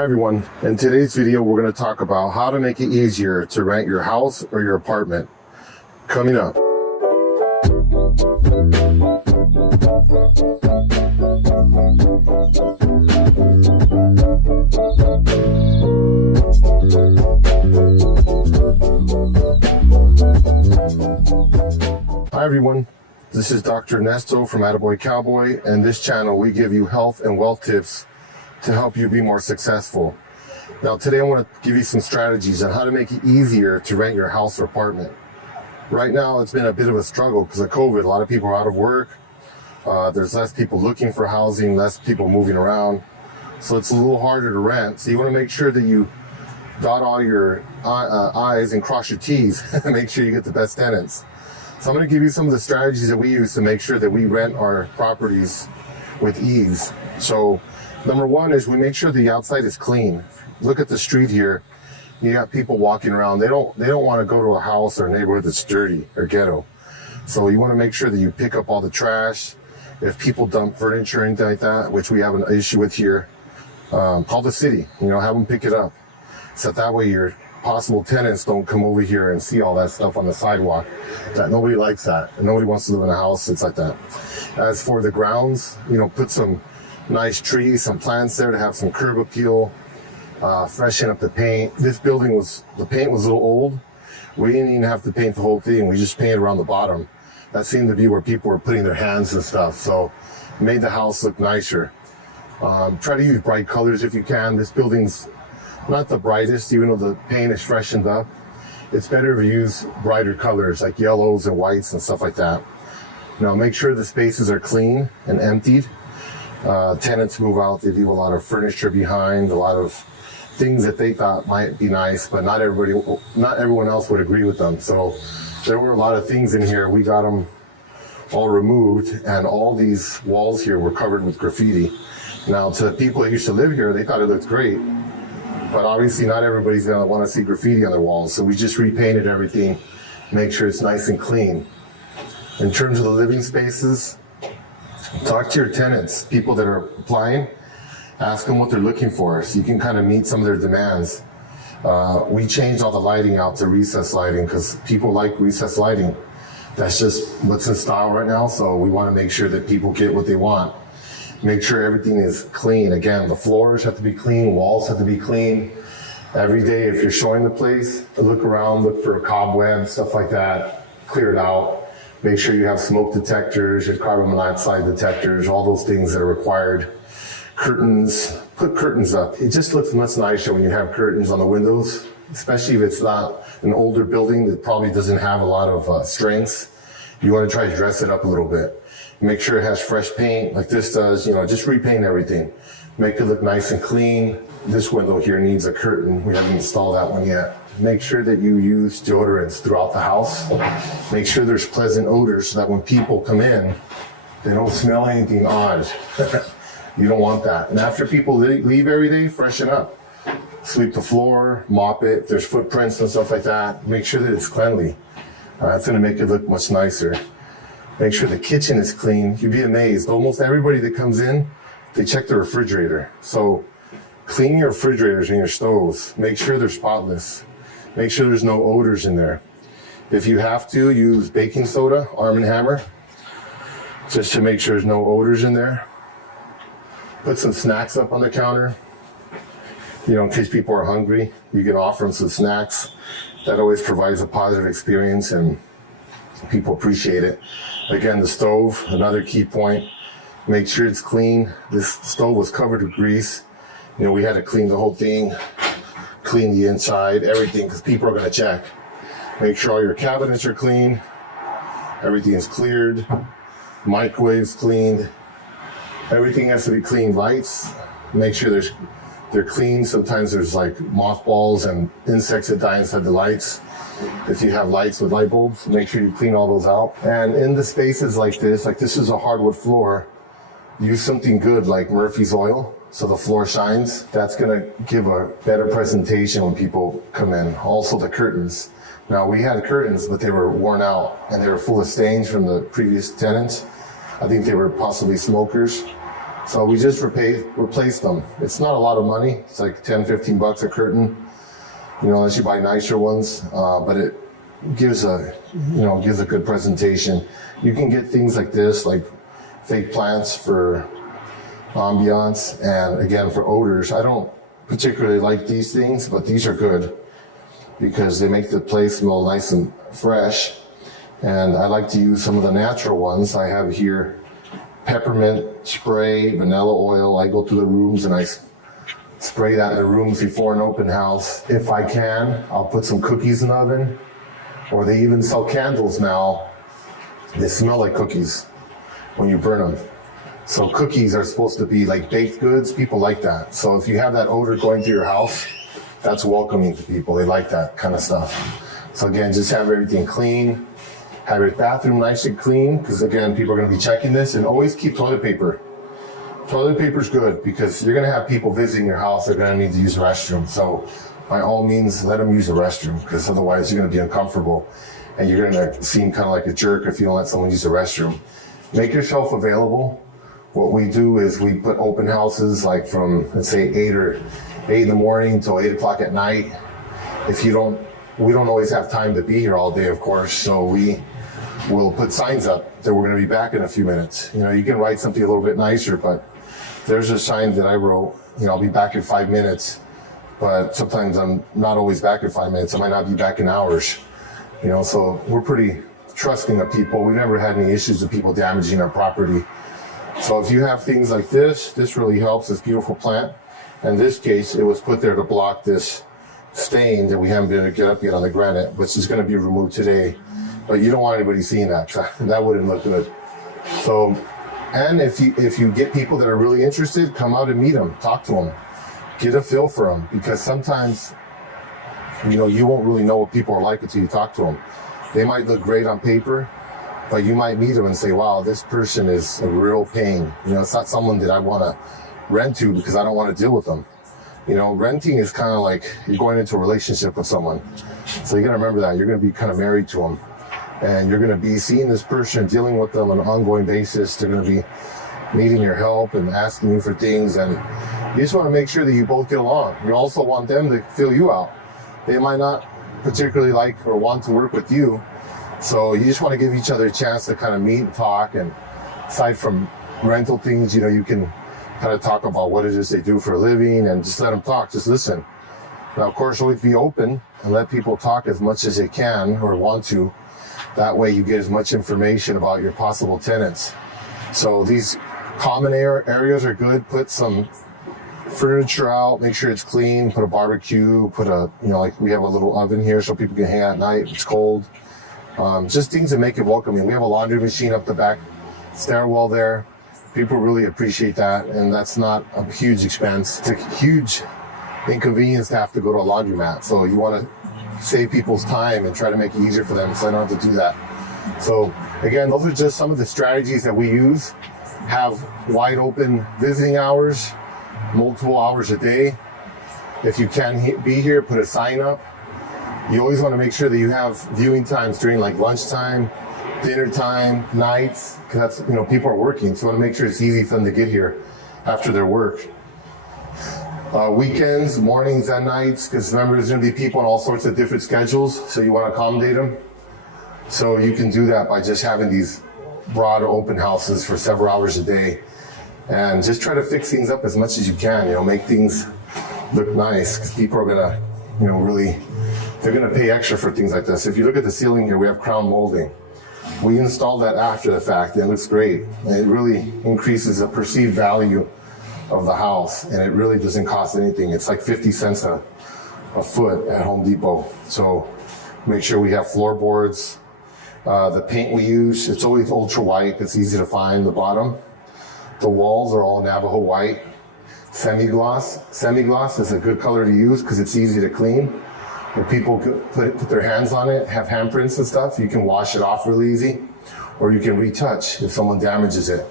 Hi everyone, in today's video we're going to talk about how to make it easier to rent your house or your apartment. Coming up. Hi everyone, this is Dr. Ernesto from AttaBoyCowBoy, and this channel we give you health and wealth tips to help you be more successful. Now today I want to give you some strategies on how to make it easier to rent your house or apartment. Right now it's been a bit of a struggle because of COVID. A lot of people are out of work. There's less people looking for housing, less people moving around. So it's a little harder to rent. So you want to make sure that you dot all your I's and cross your T's and make sure you get the best tenants. So I'm going to give you some of the strategies that we use to make sure that we rent our properties with ease. So number one is we make sure the outside is clean. Look at the street here. You got people walking around. They don't want to go to a house or a neighborhood that's dirty or ghetto. So you want to make sure that you pick up all the trash. If people dump furniture or anything like that, which we have an issue with here, call the city, have them pick it up. So that way your possible tenants don't come over here and see all that stuff on the sidewalk. That nobody likes that. And nobody wants to live in a house that's like that. As for the grounds, put some nice trees, some plants there to have some curb appeal, freshen up the paint. This building the paint was a little old. We didn't even have to paint the whole thing. We just painted around the bottom. That seemed to be where people were putting their hands and stuff. So it made the house look nicer. Try to use bright colors if you can. This building's not the brightest, even though the paint is freshened up. It's better if you use brighter colors like yellows and whites and stuff like that. Now make sure the spaces are clean and emptied. Tenants move out, they leave a lot of furniture behind, a lot of things that they thought might be nice, but not everyone else would agree with them. So there were a lot of things in here. We got them all removed, and all these walls here were covered with graffiti. Now to the people that used to live here, they thought it looked great, but obviously not everybody's gonna want to see graffiti on their walls. So we just repainted everything, make sure it's nice and clean. In terms of the living spaces, talk to your tenants, people that are applying, ask them what they're looking for so you can kind of meet some of their demands. We changed all the lighting out to recessed lighting because people like recessed lighting. That's just what's in style right now, so we want to make sure that people get what they want. Make sure everything is clean. Again, the floors have to be clean, walls have to be clean. Every day if you're showing the place, look around, look for cobwebs, stuff like that, clear it out. Make sure you have smoke detectors, your carbon monoxide detectors, all those things that are required. Curtains, put curtains up. It just looks much nicer when you have curtains on the windows, especially if it's not an older building that probably doesn't have a lot of strengths. You want to try to dress it up a little bit. Make sure it has fresh paint like this does, just repaint everything. Make it look nice and clean. This window here needs a curtain. We haven't installed that one yet. Make sure that you use deodorants throughout the house. Make sure there's pleasant odors so that when people come in, they don't smell anything odd. You don't want that. And after people leave every day, freshen up. Sweep the floor, mop it. If there's footprints and stuff like that, make sure that it's cleanly. That's going to make it look much nicer. Make sure the kitchen is clean. You'd be amazed. Almost everybody that comes in, they check the refrigerator. So clean your refrigerators and your stoves. Make sure they're spotless. Make sure there's no odors in there. If you have to, use baking soda, Arm & Hammer, just to make sure there's no odors in there. Put some snacks up on the counter. In case people are hungry, you can offer them some snacks. That always provides a positive experience and people appreciate it. Again, the stove, another key point. Make sure it's clean. This stove was covered with grease. We had to clean the whole thing, clean the inside, everything, because people are going to check. Make sure all your cabinets are clean. Everything is cleared. Microwaves cleaned. Everything has to be clean. Lights, make sure they're clean. Sometimes there's like mothballs and insects that die inside the lights. If you have lights with light bulbs, make sure you clean all those out. And in the spaces like this is a hardwood floor, use something good like Murphy's oil so the floor shines. That's gonna give a better presentation when people come in. Also the curtains. Now we had curtains, but they were worn out and they were full of stains from the previous tenants. I think they were possibly smokers. So we just replaced them. It's not a lot of money. It's like 10, 15 bucks a curtain, unless you buy nicer ones. But it gives a good presentation. You can get things like this, like fake plants for ambiance, and again for odors. I don't particularly like these things, but these are good because they make the place smell nice and fresh. And I like to use some of the natural ones. I have here peppermint spray, vanilla oil. I go to the rooms and I spray that in the rooms before an open house. If I can, I'll put some cookies in the oven, or they even sell candles now. They smell like cookies when you burn them. So cookies are supposed to be like baked goods. People like that. So if you have that odor going through your house, that's welcoming to people. They like that kind of stuff. So again, just have everything clean. Have your bathroom nice and clean, because again, people are going to be checking this. And always keep toilet paper. Toilet paper is good because you're going to have people visiting your house. They're going to need to use the restroom. So by all means, let them use the restroom, because otherwise you're going to be uncomfortable and you're going to seem kind of like a jerk if you don't let someone use the restroom. Make yourself available. What we do is we put open houses like from, let's say, 8 in the morning till 8 o'clock at night. We don't always have time to be here all day, of course, so we'll put signs up that we're going to be back in a few minutes. You can write something a little bit nicer, but there's a sign that I wrote, I'll be back in 5 minutes, but sometimes I'm not always back in 5 minutes. I might not be back in hours, so we're pretty trusting of people. We've never had any issues with people damaging our property. So if you have things like this really helps, this beautiful plant. In this case, it was put there to block this stain that we haven't been able to get up yet on the granite, which is going to be removed today. But you don't want anybody seeing that. That wouldn't look good. So, and if you get people that are really interested, come out and meet them, talk to them, get a feel for them, because sometimes, you won't really know what people are like until you talk to them. They might look great on paper, but you might meet them and say, wow, this person is a real pain. It's not someone that I want to rent to because I don't want to deal with them. Renting is kind of like you're going into a relationship with someone. So you got to remember that. You're going to be kind of married to them. And you're going to be seeing this person, dealing with them on an ongoing basis. They're going to be needing your help and asking you for things. And you just want to make sure that you both get along. You also want them to fill you out. They might not particularly like or want to work with you. So you just want to give each other a chance to kind of meet and talk. And aside from rental things, you can kind of talk about what it is they do for a living and just let them talk, just listen. Now, of course, always be open and let people talk as much as they can or want to. That way you get as much information about your possible tenants. So these common areas are good. Put some furniture out, make sure it's clean, put a barbecue, put like we have a little oven here so people can hang out at night if it's cold. Just things that make it welcoming. We have a laundry machine up the back stairwell there. People really appreciate that, and that's not a huge expense. It's a huge inconvenience to have to go to a laundromat. So you want to save people's time and try to make it easier for them so they don't have to do that. So again, those are just some of the strategies that we use. Have wide open visiting hours, multiple hours a day. If you can't be here, put a sign up. You always want to make sure that you have viewing times during like lunchtime, dinner time, nights, because that's, people are working. So you want to make sure it's easy for them to get here after their work. Weekends, mornings and nights, because remember there's going to be people on all sorts of different schedules, so you want to accommodate them. So you can do that by just having these broad open houses for several hours a day. And just try to fix things up as much as you can, make things look nice, because people are going to, really, they're going to pay extra for things like this. If you look at the ceiling here, we have crown molding. We installed that after the fact, and it looks great. And it really increases the perceived value of the house, and it really doesn't cost anything. It's like 50 cents a foot at Home Depot. So make sure we have floorboards. The paint we use, it's always ultra white. It's easy to find the bottom. The walls are all Navajo white. Semi-gloss. Semi-gloss is a good color to use because it's easy to clean. When people put their hands on it, have handprints and stuff, you can wash it off really easy, or you can retouch if someone damages it.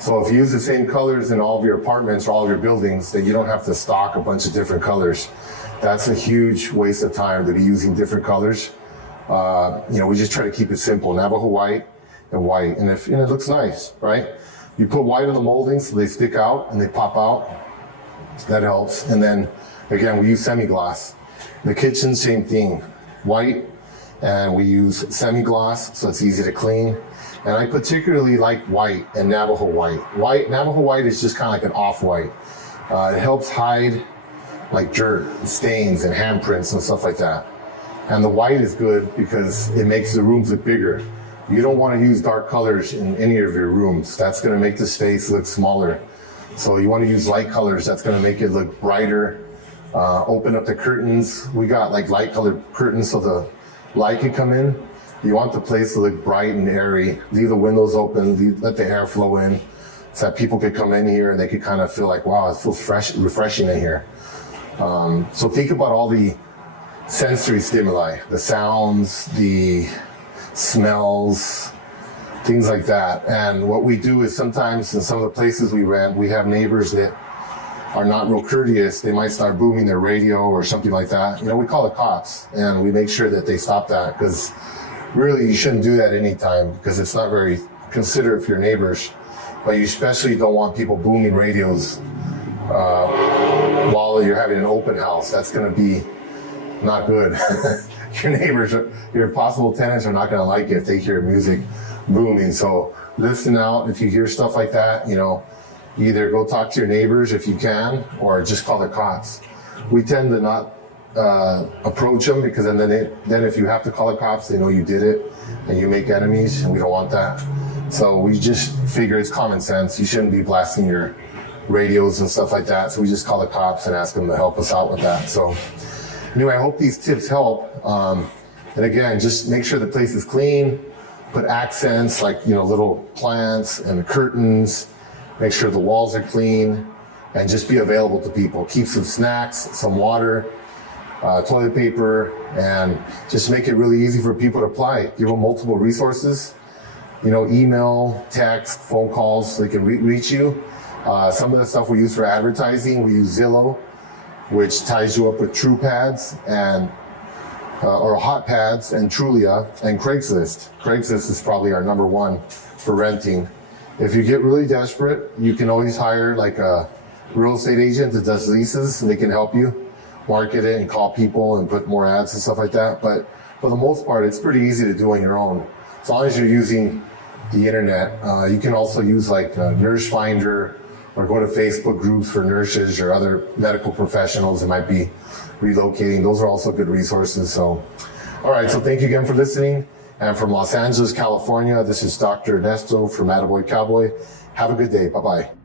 So if you use the same colors in all of your apartments or all of your buildings, then you don't have to stock a bunch of different colors. That's a huge waste of time to be using different colors. We just try to keep it simple, Navajo white and white, and it looks nice, right? You put white on the moldings so they stick out and they pop out. That helps. And then again, we use semi-gloss. The kitchen, same thing. White, and we use semi-gloss so it's easy to clean. And I particularly like white and Navajo white. Navajo white is just kind of like an off-white. It helps hide like dirt and stains and handprints and stuff like that. And the white is good because it makes the rooms look bigger. You don't want to use dark colors in any of your rooms. That's going to make the space look smaller. So you want to use light colors. That's going to make it look brighter. Open up the curtains. We got like light colored curtains so the light can come in. You want the place to look bright and airy. Leave the windows open, let the air flow in so that people could come in here and they could kind of feel like, wow, it feels fresh, refreshing in here. So think about all the sensory stimuli, the sounds, the smells, things like that. And what we do is sometimes in some of the places we rent, we have neighbors that are not real courteous. They might start booming their radio or something like that. You know, we call the cops and we make sure that they stop that, because really you shouldn't do that anytime, because it's not very considerate for your neighbors. But you especially don't want people booming radios while you're having an open house. That's going to be not good. Your neighbors, your possible tenants are not going to like it if they hear music booming. So listen out. If you hear stuff like that, you know, either go talk to your neighbors if you can, or just call the cops. We tend to not approach them, because then if you have to call the cops, they know you did it and you make enemies, and we don't want that. So we just figure it's common sense. You shouldn't be blasting your radios and stuff like that. So we just call the cops and ask them to help us out with that. So anyway, I hope these tips help. And again, just make sure the place is clean. Put accents like, you know, little plants and the curtains. Make sure the walls are clean, and just be available to people. Keep some snacks, some water, toilet paper, and just make it really easy for people to apply. Give them multiple resources, you know, email, text, phone calls, so they can reach you. Some of the stuff we use for advertising, we use Zillow, which ties you up with TruePads and or Hot Pads and Trulia, and Craigslist. Craigslist is probably our number one for renting. If you get really desperate, you can always hire like a real estate agent that does leases, and they can help you market it and call people and put more ads and stuff like that. But for the most part, it's pretty easy to do on your own. As long as you're using the internet, you can also use like Nurse Finder, or go to Facebook groups for nurses or other medical professionals that might be relocating. Those are also good resources. So, all right. So thank you again for listening. And from Los Angeles, California, this is Dr. Ernesto from AttaBoyCowboy. Have a good day. Bye-bye.